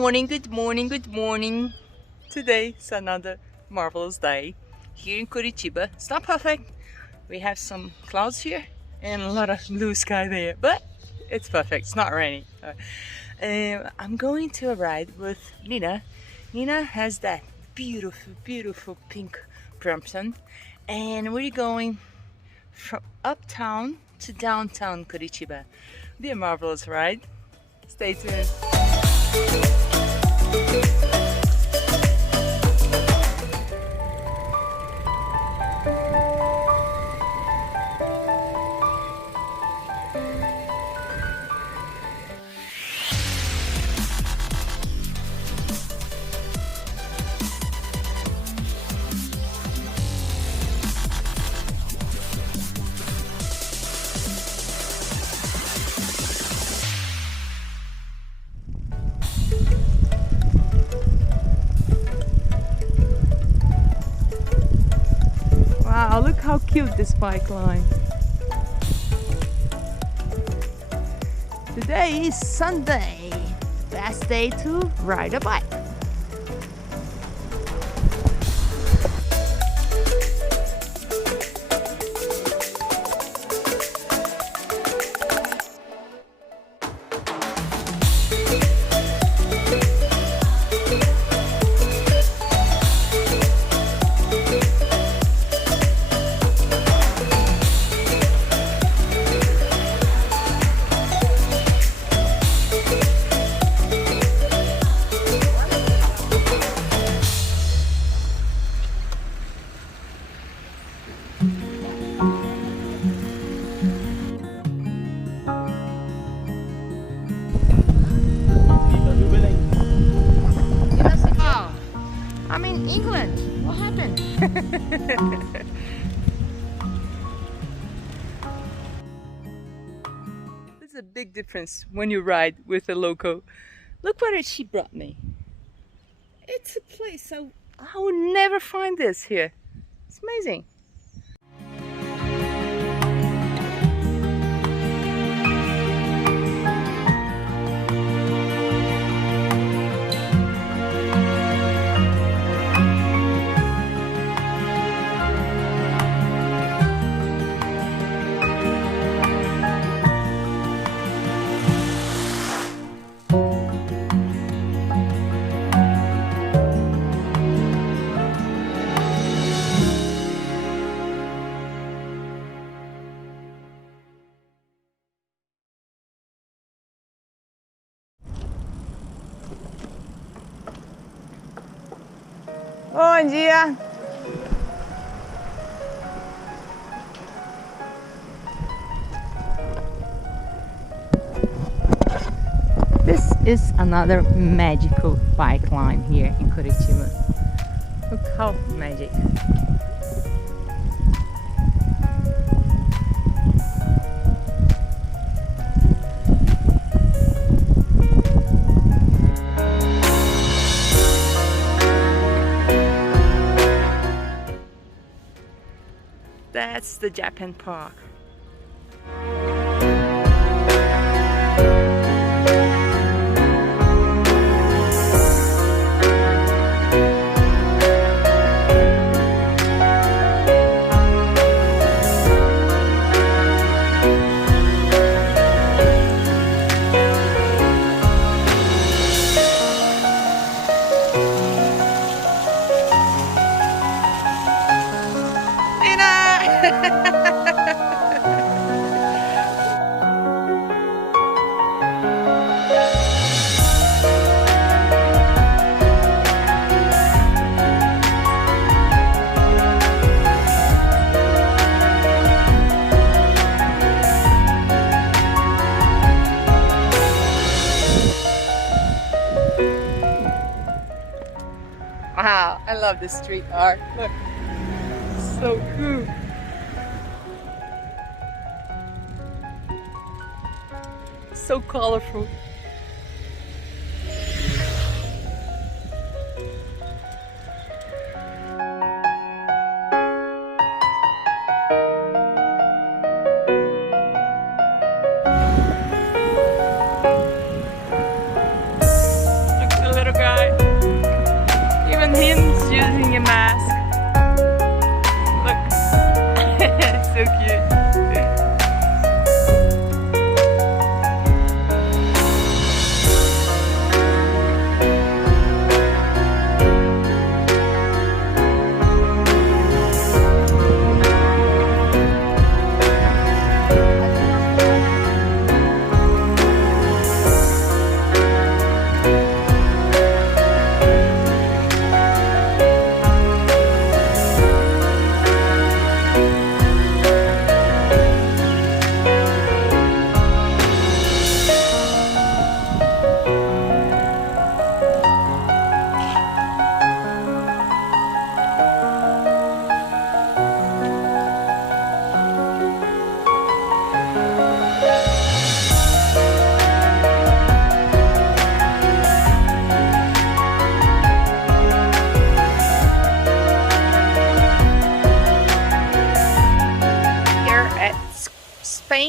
morning, good morning, good morning. Today is another marvelous day here in Curitiba. It's not perfect. We have some clouds here and a lot of blue sky there, but it's perfect. It's not raining. I'm going to a ride with Nina. Nina has that beautiful, beautiful pink Brompton, and we're going from uptown to downtown Curitiba. Be a marvelous ride. Stay tuned. Wow, look how cute this bike line. Today is Sunday. Best day to ride a bike. I'm in England. What happened? There's a big difference when you ride with a local. Look what she brought me. It's a place I would never find this here. It's amazing. Bom dia! This is another magical bike line here in Curitiba. Look how magic! That's the Japan Park. Wow, I love this street art. Look, so cool. So colorful. Look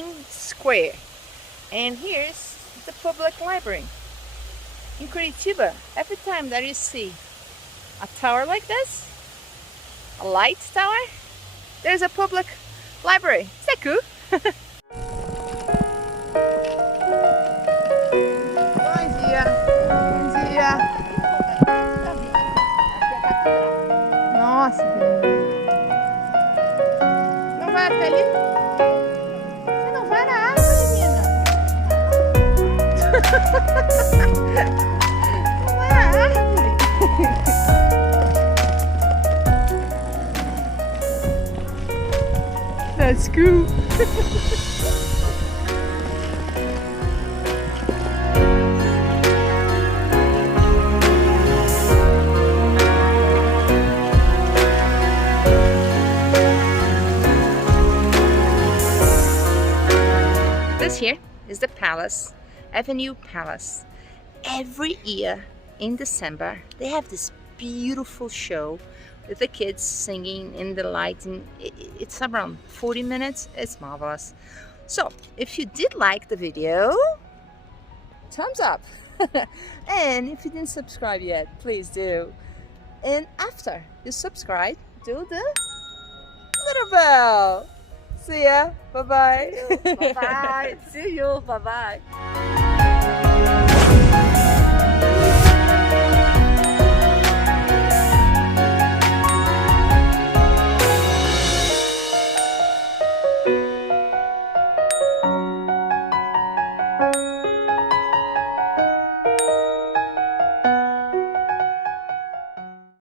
main square. And here's the public library. In Curitiba, every time that you see a tower like this, a light tower, there's a public library. Is that cool? Bom dia. Bom dia. Nossa, não vai até ali? Você não vai na árvore, menina? Não vai na árvore. That's cool. This here is the palace, Avenue Palace. Every year in December they have this beautiful show with the kids singing in the lighting. It's around 40 minutes. It's marvelous. So if you did like the video, thumbs up. And if you didn't subscribe yet, please do. And after you subscribe, do the little bell. See ya. Bye bye. Bye bye. See you. Bye bye.